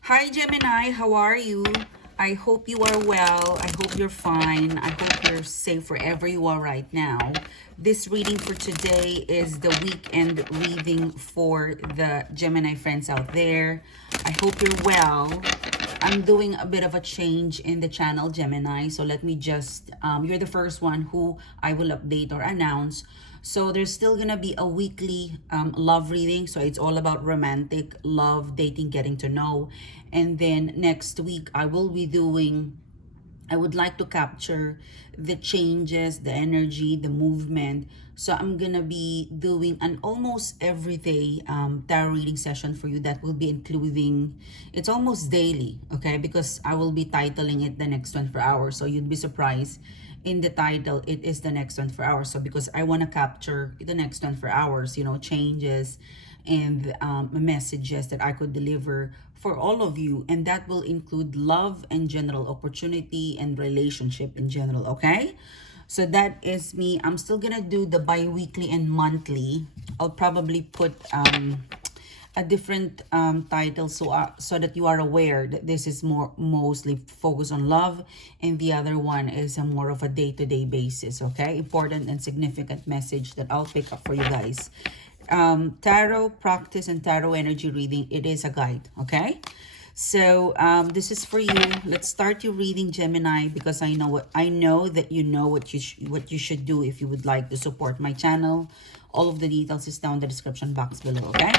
Hi Gemini, how are you? I hope you are well. I hope you're fine. I hope you're safe wherever you are right now. This reading for today is the weekend reading for the Gemini friends out there. I hope you're well. I'm doing a bit of a change in the channel, Gemini. So let me just, you're the first one who I will update or announce. So there's still gonna be a weekly love reading. So it's all about romantic, love, dating, getting to know. And then next week, I would like to capture the changes, the energy, the movement. So I'm gonna be doing an almost everyday tarot reading session for you that will be including, it's almost daily, okay? Because I will be titling it the next 24 hours. So you'd be surprised in the title, it is the next 24 hours. So because I wanna capture the next 24 hours, changes and messages that I could deliver for all of you, and that will include love and general opportunity and relationship in general. Okay, so that is me. I'm still gonna do the bi-weekly and monthly. I'll probably put a different title so that you are aware that this is mostly focused on love, and the other one is a more of a day-to-day basis. Okay, important and significant message that I'll pick up for you guys. Tarot practice and tarot energy reading, it is a guide. Okay, so this is for you. Let's start your reading, Gemini, because I know that you know what you should do if you would like to support my channel. All of the details is down in the description box below. Okay,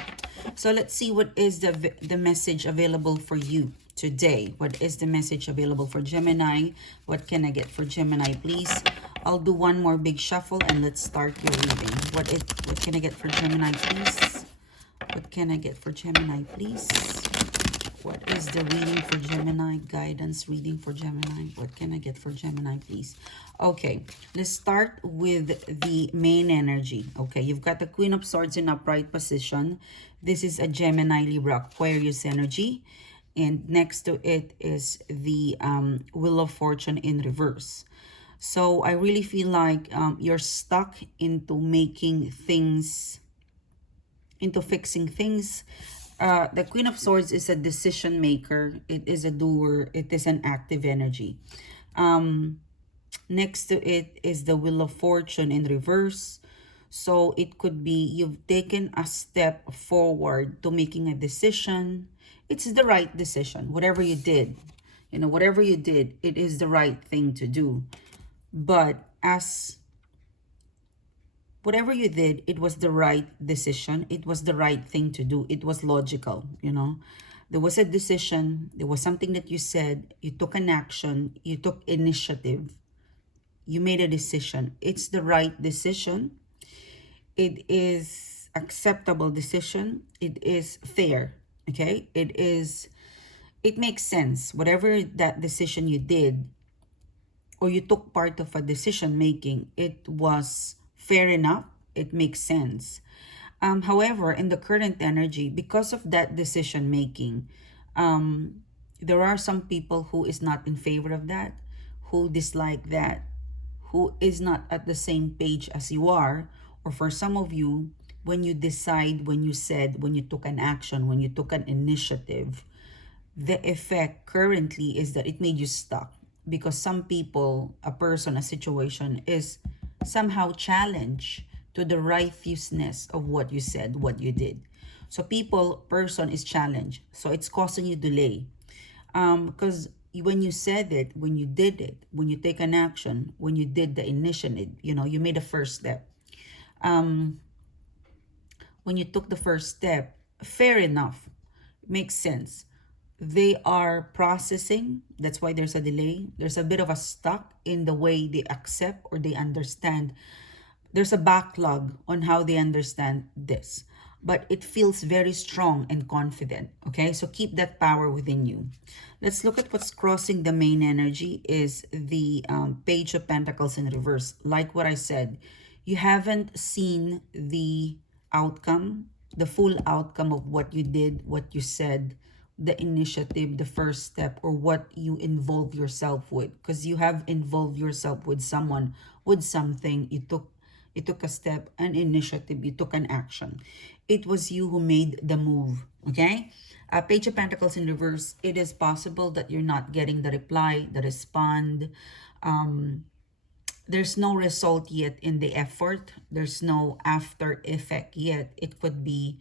so let's see what is the message available for you today. What is the message available for Gemini? What can I get for Gemini, please? I'll do one more big shuffle and let's start your reading. What can I get for Gemini, please? What can I get for Gemini, please? What is the reading for Gemini? Guidance reading for Gemini. What can I get for Gemini, please? Okay, let's start with the main energy. Okay, you've got the Queen of Swords in upright position. This is a Gemini, Libra, Aquarius energy. And next to it is the Wheel of Fortune in reverse. So I really feel like you're stuck into making things, into fixing things. The Queen of Swords is a decision maker. It is a doer. It is an active energy. Next to it is the Wheel of Fortune in reverse. So it could be you've taken a step forward to making a decision. It's the right decision. Whatever you did, whatever you did, it is the right thing to do. But as whatever you did, it was the right decision. It was the right thing to do. It was logical, There was a decision. There was something that you said. You took an action. You took initiative. You made a decision. It's the right decision. It is acceptable decision. It is fair, okay? It makes sense. Whatever that decision you did, or you took part of a decision making, it was fair enough. It makes sense. However, in the current energy, because of that decision making, there are some people who is not in favor of that, who dislike that, who is not at the same page as you are. Or for some of you, when you decide, when you said, when you took an action, when you took an initiative, the effect currently is that it made you stuck, because some people, a person, a situation is somehow challenged to the righteousness of what you said, what you did. So person is challenged, so it's causing you delay, because when you said it, when you did it, when you take an action, when you did the initiative, you made a first step. When you took the first step, fair enough, makes sense. They are processing. That's why there's a delay. There's a bit of a stuck in the way they accept or they understand. There's a backlog on how they understand this, but it feels very strong and confident. Okay, so keep that power within you. Let's look at what's crossing the main energy is the Page of Pentacles in reverse. Like what I said, you haven't seen the outcome, the full outcome of what you did, what you said, the initiative, the first step, or what you involve yourself with, because you have involved yourself with someone, with something. You took a step, an initiative, you took an action. It was you who made the move, okay? Page of Pentacles in reverse, it is possible that you're not getting the reply, the respond. There's no result yet in the effort. There's no after effect yet. It could be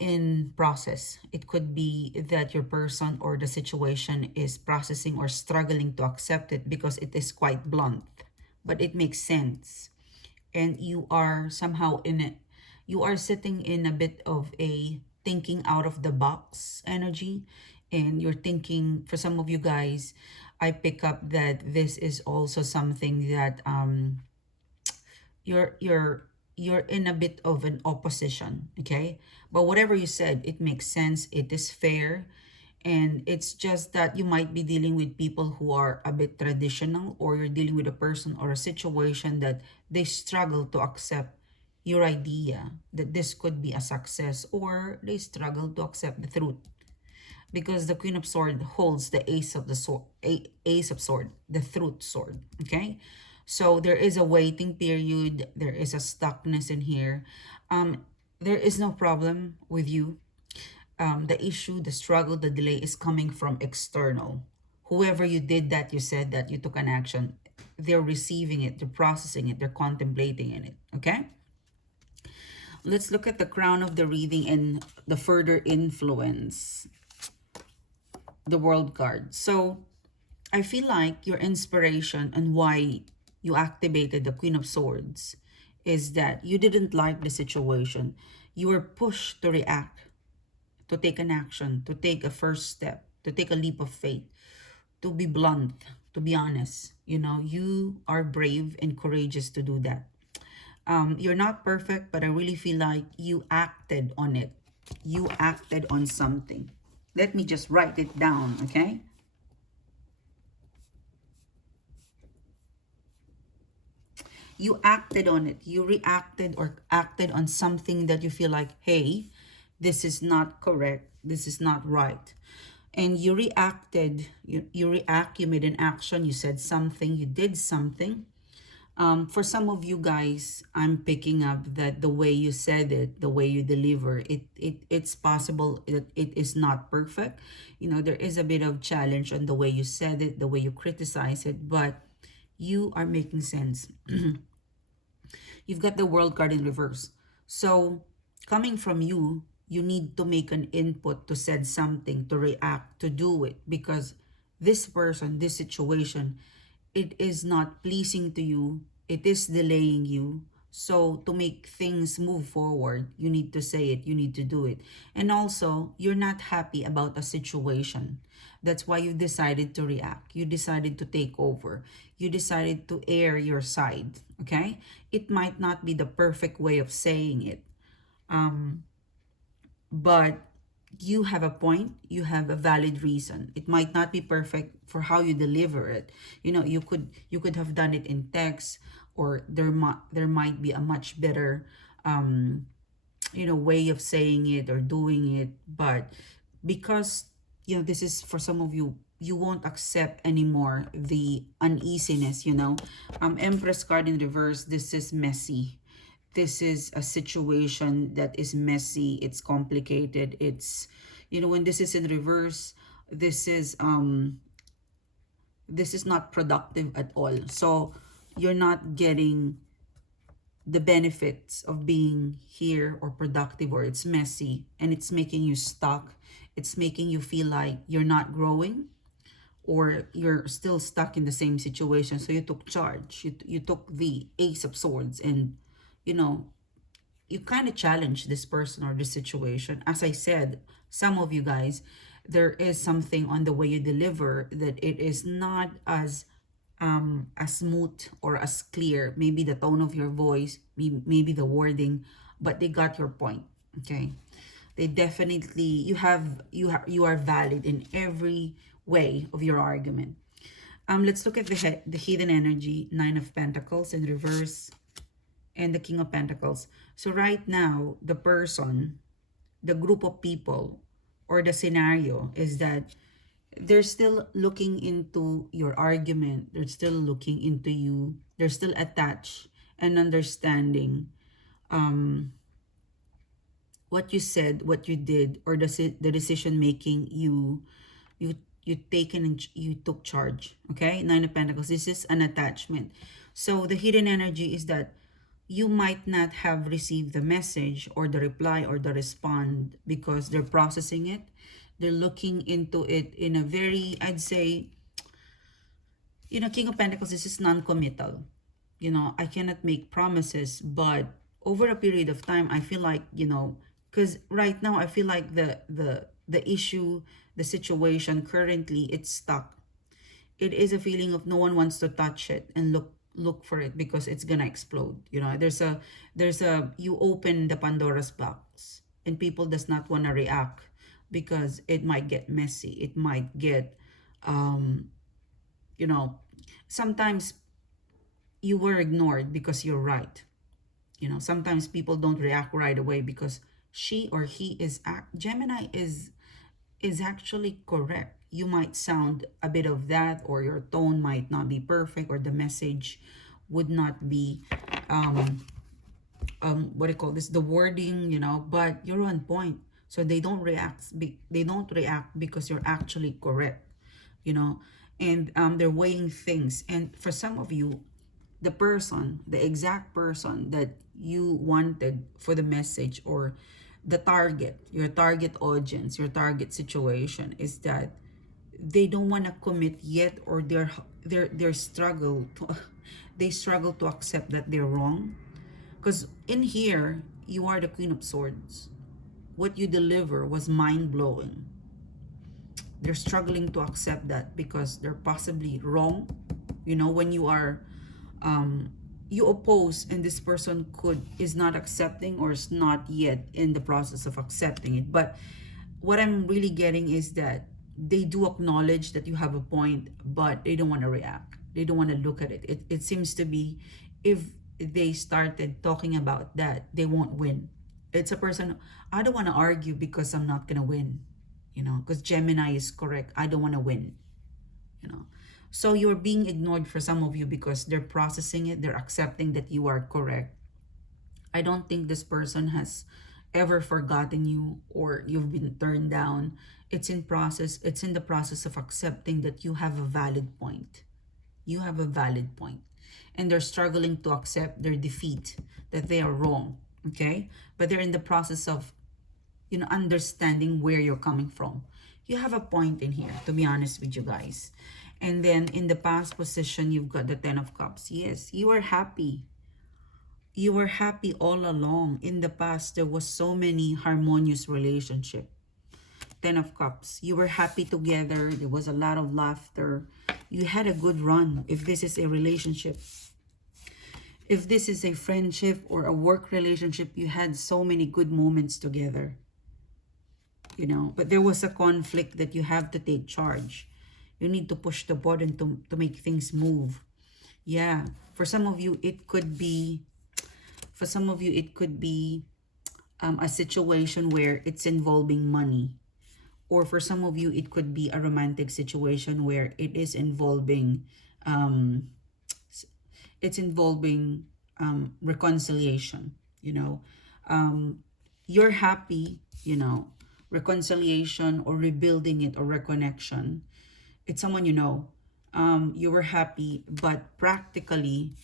in process. It could be that your person or the situation is processing or struggling to accept it because it is quite blunt, but it makes sense. And you are somehow in it. You are sitting in a bit of a thinking out of the box energy. And you're thinking, for some of you guys, I pick up that this is also something that you're you're you're in a bit of an opposition, okay? But whatever you said, it makes sense, it is fair. And it's just that you might be dealing with people who are a bit traditional, or you're dealing with a person or a situation that they struggle to accept your idea that this could be a success, or they struggle to accept the truth, because the Queen of Sword holds the Ace of the Sword, Ace of Sword, the truth sword, okay? So there is a waiting period, there is a stuckness in here. There is no problem with you. The issue, the struggle, the delay is coming from external. Whoever you did that, you said that, you took an action, they're receiving it, they're processing it, they're contemplating in it, okay? Let's look at the crown of the reading and the further influence, the World card. So I feel like your inspiration and why you activated the Queen of Swords is that you didn't like the situation. You were pushed to react, to take an action, to take a first step, to take a leap of faith, to be blunt, to be honest. You know, you are brave and courageous to do that. You're not perfect, but I really feel like you acted on it. You acted on something. Let me just write it down, okay? You acted on it. You reacted or acted on something that you feel like, hey, this is not correct. This is not right. And you reacted, you made an action, you said something, you did something. For some of you guys, I'm picking up that the way you said it, the way you deliver it, it's possible that it is not perfect. You know, there is a bit of challenge on the way you said it, the way you criticize it, but you are making sense. You've got the World card in reverse. So coming from you, you need to make an input, to said something, to react, to do it, because this person, this situation, it is not pleasing to you. It is delaying you. So to make things move forward, you need to say it, you need to do it. And also, you're not happy about a situation. That's why you decided to react. You decided to take over. You decided to air your side, okay? It might not be the perfect way of saying it. But you have a point, you have a valid reason. It might not be perfect for how you deliver it. You know, you could have done it in text, or there might be a much better way of saying it or doing it. But because this is for some of you, you won't accept anymore the uneasiness. Empress card in reverse, this is messy. This is a situation that is messy, it's complicated, it's when this is in reverse, this is not productive at all. So you're not getting the benefits of being here or productive, or it's messy and it's making you stuck. It's making you feel like you're not growing, or you're still stuck in the same situation. So you took charge, you took the Ace of Swords, and you kind of challenge this person or this situation. As I said, some of you guys, there is something on the way you deliver that it is not as smooth or as clear. Maybe the tone of your voice, maybe the wording, but they got your point. Okay, they definitely, you are valid in every way of your argument. Let's look at the hidden energy, Nine of Pentacles in reverse, and the King of Pentacles. So right now, the person, the group of people, or the scenario is that they're still looking into your argument. They're still looking into you. They're still attached and understanding what you said, what you did, or the decision making you you taken and you took charge. Okay, Nine of Pentacles. This is an attachment. So the hidden energy is that you might not have received the message or the reply or the respond because they're processing it. They're looking into it in a very, I'd say, King of Pentacles, this is non-committal. I cannot make promises, but over a period of time, I feel like, because right now I feel like the issue, the situation currently, it's stuck. It is a feeling of no one wants to touch it and look for it because it's gonna explode. There's a you open the Pandora's box and people does not want to react because it might get messy. It might get you know sometimes you were ignored because you're right. Sometimes people don't react right away because she or he Gemini is actually correct. You might sound a bit of that, or your tone might not be perfect, or the message would not be what do you call this, the wording, but you're on point. So they don't react because you're actually correct, you know and they're weighing things. And for some of you, the exact person that you wanted for the message, or your target audience, your target situation, is that they don't want to commit yet, or they're struggle to they struggle to accept that they're wrong. Because in here, you are the Queen of Swords. What you deliver was mind-blowing. They're struggling to accept that because they're possibly wrong. When you are you oppose, and this person is not accepting, or is not yet in the process of accepting it. But what I'm really getting is that they do acknowledge that you have a point, but they don't want to react. They don't want to look at it. It seems to be, if they started talking about that, they won't win. It's a person, I don't want to argue because I'm not going to win. Because Gemini is correct. I don't want to win. So you're being ignored for some of you because they're processing it. They're accepting that you are correct. I don't think this person has ever forgotten you, or you've been turned down. It's in the process of accepting that you have a valid point. You have a valid point. And they're struggling to accept their defeat, that they are wrong. Okay? But they're in the process of, understanding where you're coming from. You have a point in here, to be honest with you guys. And then in the past position, you've got the Ten of Cups. Yes, you are happy. You were happy all along. In the past, there was so many harmonious relationship. Ten of Cups. You were happy together. There was a lot of laughter. You had a good run. If this is a relationship, if this is a friendship or a work relationship, you had so many good moments together. But there was a conflict that you have to take charge. You need to push the button to make things move. Yeah. For some of you, it could be a situation where it's involving money. Or for some of you, it could be a romantic situation where it is involving reconciliation. You're happy, reconciliation or rebuilding it, or reconnection. It's someone you were happy, but practically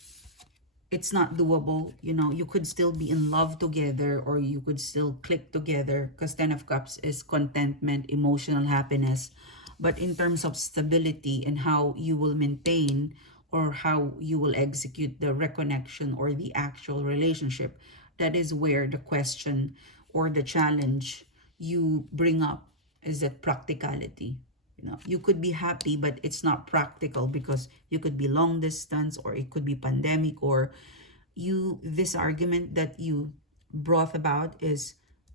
it's not doable. You could still be in love together, or you could still click together, because Ten of Cups is contentment, emotional happiness. But in terms of stability and how you will maintain, or how you will execute the reconnection or the actual relationship, that is where the question or the challenge you bring up is that practicality. You could be happy, but it's not practical, because you could be long distance, or it could be pandemic, or this argument that you brought about is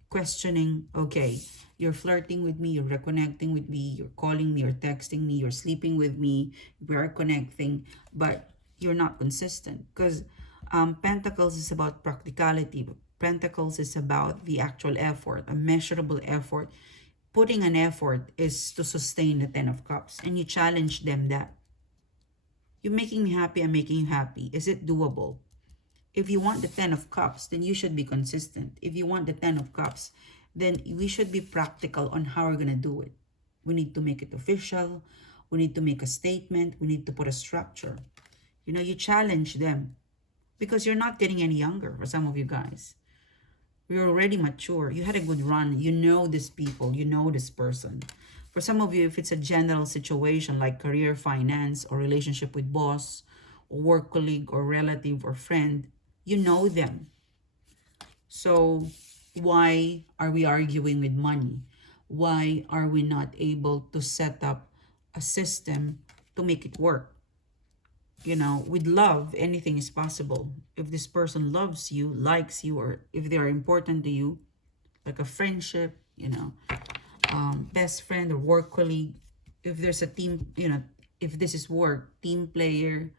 questioning, okay, you're flirting with me, you're reconnecting with me, you're calling me, you're texting me, you're sleeping with me, we're connecting, but you're not consistent. Because Pentacles is about practicality. Pentacles is about the actual effort, a measurable effort. Putting an effort is to sustain the Ten of Cups, and you challenge them that. You're making me happy, I'm making you happy. Is it doable? If you want the 10 of cups, then you should be consistent. If you want the 10 of cups, then we should be practical on how we're going to do it. We need to make it official. We need to make a statement. We need to put a structure. You know, you challenge them because you're not getting any younger for some of you guys. You're already mature. You had a good run. You know these people. You know this person. For some of you, if it's a general situation like career, finance, or relationship with boss, or work colleague, or relative, or friend, you know them. So why are we arguing with money? Why are we not able to set up a system to make it work? You know, with love, anything is possible. If this person loves you, likes you, or if they are important to you, like a friendship, you know, best friend or work colleague, if there's a team, you know, if this is work, team player,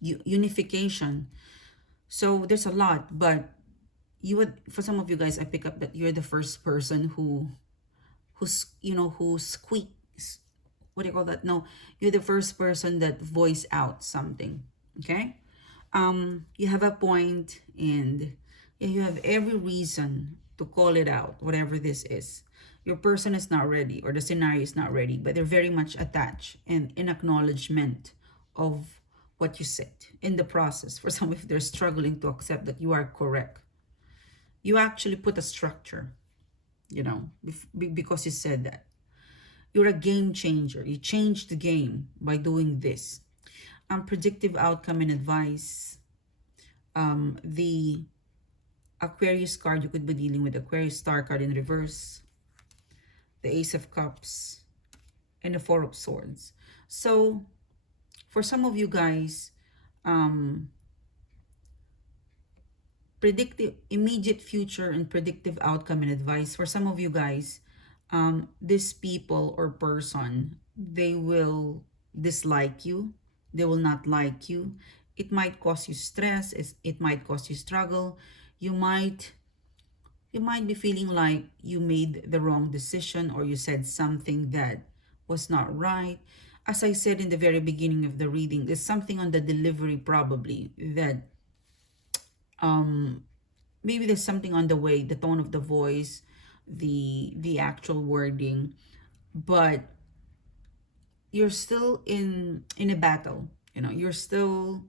unification. So there's a lot, but you would, for some of you guys, I pick up that you're the first person who squeaks, what do you call that? No, you're the first person that voice out something. Okay. You have a point, and you have every reason to call it out, whatever this is. Your person is not ready, or the scenario is not ready, but they're very much attached and in acknowledgement of what you said in the process. For some of you, they're struggling to accept that you are correct. You actually put a structure, you know, because you said that. You're a game changer. You changed the game by doing this. Predictive outcome and advice. The Aquarius card, you could be dealing with Aquarius star card in reverse, the Ace of Cups, and the Four of Swords. So for some of you guys, predictive immediate future and predictive outcome and advice. For some of you guys, this people or person, they will dislike you. They will not like you. It might cause you stress. It might cause you struggle. You might be feeling like you made the wrong decision, or you said something that was not right. As I said in the very beginning of the reading, there's something on the delivery probably that maybe there's something on the way, the tone of the voice, the actual wording, but you're still in a battle. You know, you're still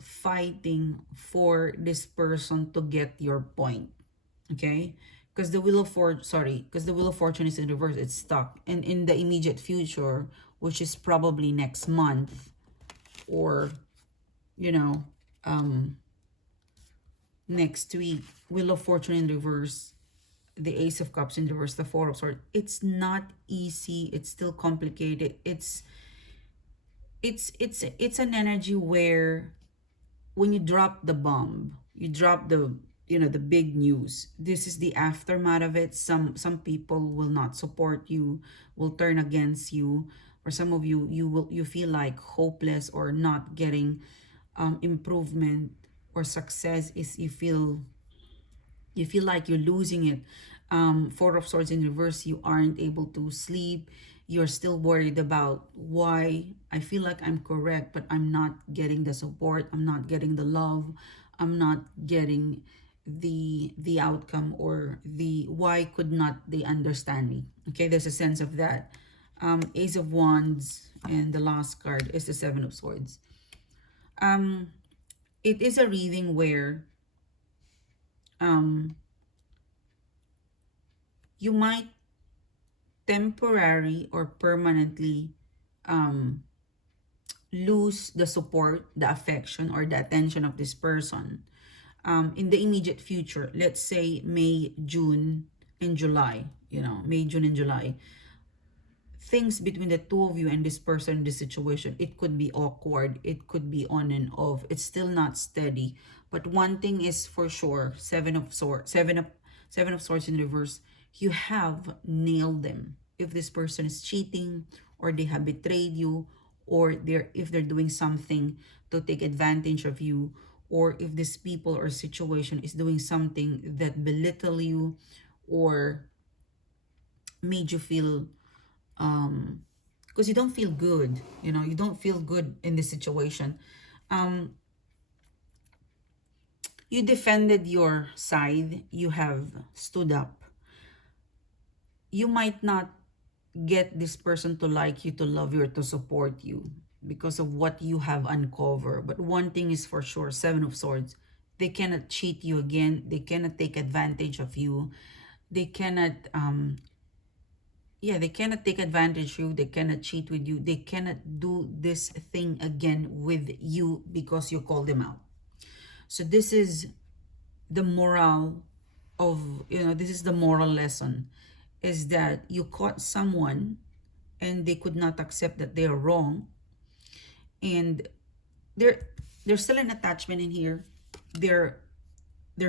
fighting for this person to get your point. Okay, because the wheel of fortune is in reverse. It's stuck, and in the immediate future, which is probably next month, or you know, next week, wheel of fortune in reverse, the Ace of Cups in reverse, the Four of Swords. It's not easy. It's still complicated. It's an energy where when you drop the bomb, you drop the, you know, the big news. This is the aftermath of it. Some people will not support you, will turn against you. For some of you, you feel like hopeless or not getting improvement or success. Is you feel like you're losing it. Four of Swords in reverse, you aren't able to sleep. You're still worried about why. I feel like I'm correct, but I'm not getting the support. I'm not getting the love. I'm not getting the outcome, or the why could not they understand me. Okay, there's a sense of that. Ace of Wands, and the last card is the Seven of Swords. It is a reading where you might temporary or permanently lose the support, the affection, or the attention of this person in the immediate future. Let's say May, June, and July. You know, May, June, and July. Things between the two of you and this person, this situation, it could be awkward. It could be on and off. It's still not steady. But one thing is for sure, Seven of Swords in reverse, you have nailed them. If this person is cheating, or they have betrayed you, or if they're doing something to take advantage of you, or if this people or situation is doing something that belittle you, or made you feel because you don't feel good. You know, you don't feel good in this situation. Um, you defended your side. You have stood up. You might not get this person to like you, to love you, or to support you because of what you have uncovered. But one thing is for sure, Seven of Swords, they cannot cheat you again. They cannot take advantage of you. They cannot, yeah, they cannot take advantage of you. They cannot cheat with you. They cannot do this thing again with you because you called them out. So this is the moral of, this is the moral lesson, is that you caught someone and they could not accept that they are wrong, and they're there's still an attachment in here. They're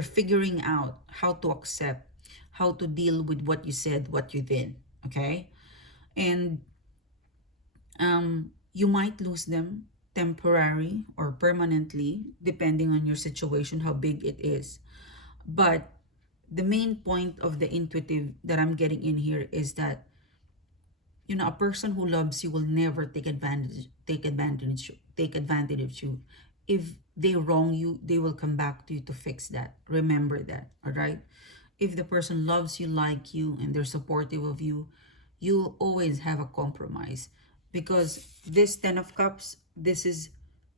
figuring out how to accept, how to deal with what you said, what you did. Okay. And you might lose them temporary or permanently depending on your situation, how big it is. But the main point of the intuitive that I'm getting in here is that, a person who loves you will never take advantage of you. If they wrong you, they will come back to you to fix that. Remember that. All right. If the person loves you, like you, and they're supportive of you, you'll always have a compromise, because this 10 of Cups, this is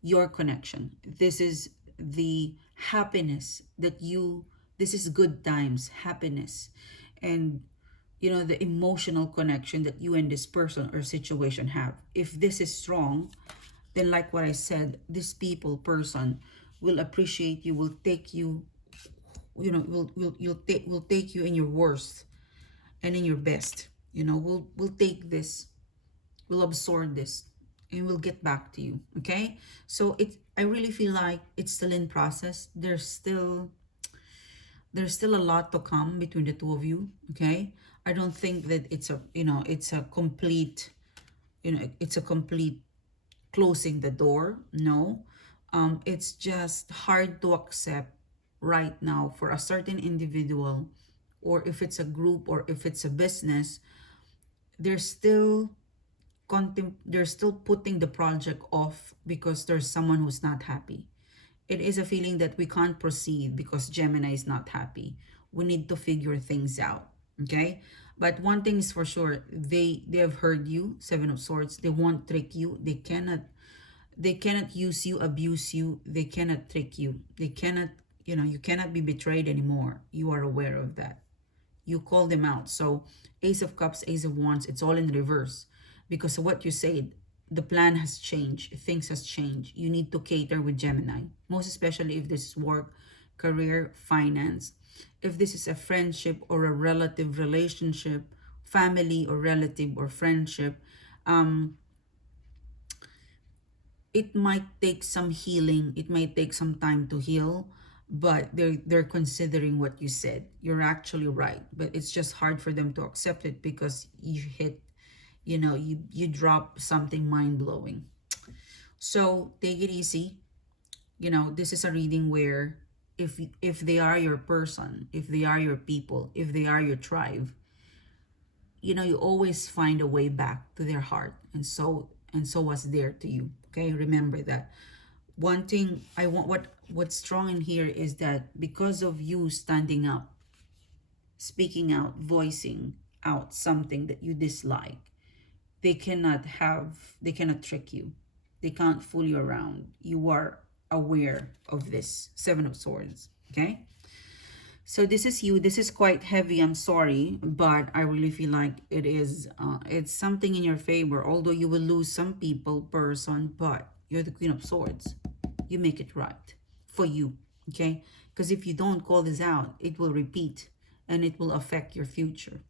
your connection. This is the happiness that you, this is good times, happiness, and the emotional connection that you and this person or situation have. If this is strong, then like what I said, this person will appreciate you, will take you, will take you in your worst and in your best. We'll take this, we'll absorb this, and we'll get back to you. Okay? So I really feel like it's still in process. There's still a lot to come between the two of you. Okay? I don't think that it's a complete closing the door. No. It's just hard to accept right now for a certain individual, or if it's a group, or if it's a business. They're still they're still putting the project off because there's someone who's not happy. It is a feeling that we can't proceed because Gemini is not happy. We need to figure things out. Okay? But one thing is for sure, they have heard you, Seven of Swords. They won't trick you. They cannot use you, abuse you. They cannot trick you. They cannot, you cannot be betrayed anymore. You are aware of that. You call them out. So Ace of Cups, Ace of Wands, it's all in reverse. Because of what you said, the plan has changed. Things has changed. You need to cater with Gemini. Most especially if this is work, career, finance. If this is a friendship or a relative relationship, family or relative or friendship, it might take some healing. It might take some time to heal, but they're considering what you said. You're actually right, but it's just hard for them to accept it because you hit, you drop something mind-blowing. So take it easy. This is a reading where if they are your person, if they are your people, if they are your tribe, you always find a way back to their heart, and so was there to you. Okay, remember that. One thing I want, what's strong in here is that because of you standing up, speaking out, voicing out something that you dislike, they cannot trick you. They can't fool you around. You are aware of this. Seven of Swords. Okay? So this is you. This is quite heavy. I'm sorry, but I really feel like it's something in your favor. Although you will lose some people, person, but you're the Queen of Swords. You make it right for you. Okay? Because if you don't call this out, it will repeat and it will affect your future.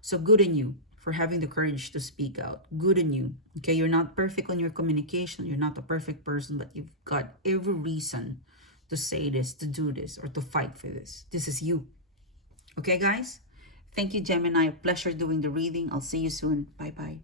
So good in you for having the courage to speak out. Good in you. Okay, you're not perfect on your communication. You're not a perfect person, but you've got every reason to say this, to do this, or to fight for this. This is you. Okay, guys? Thank you, Gemini. A pleasure doing the reading. I'll see you soon. Bye-bye.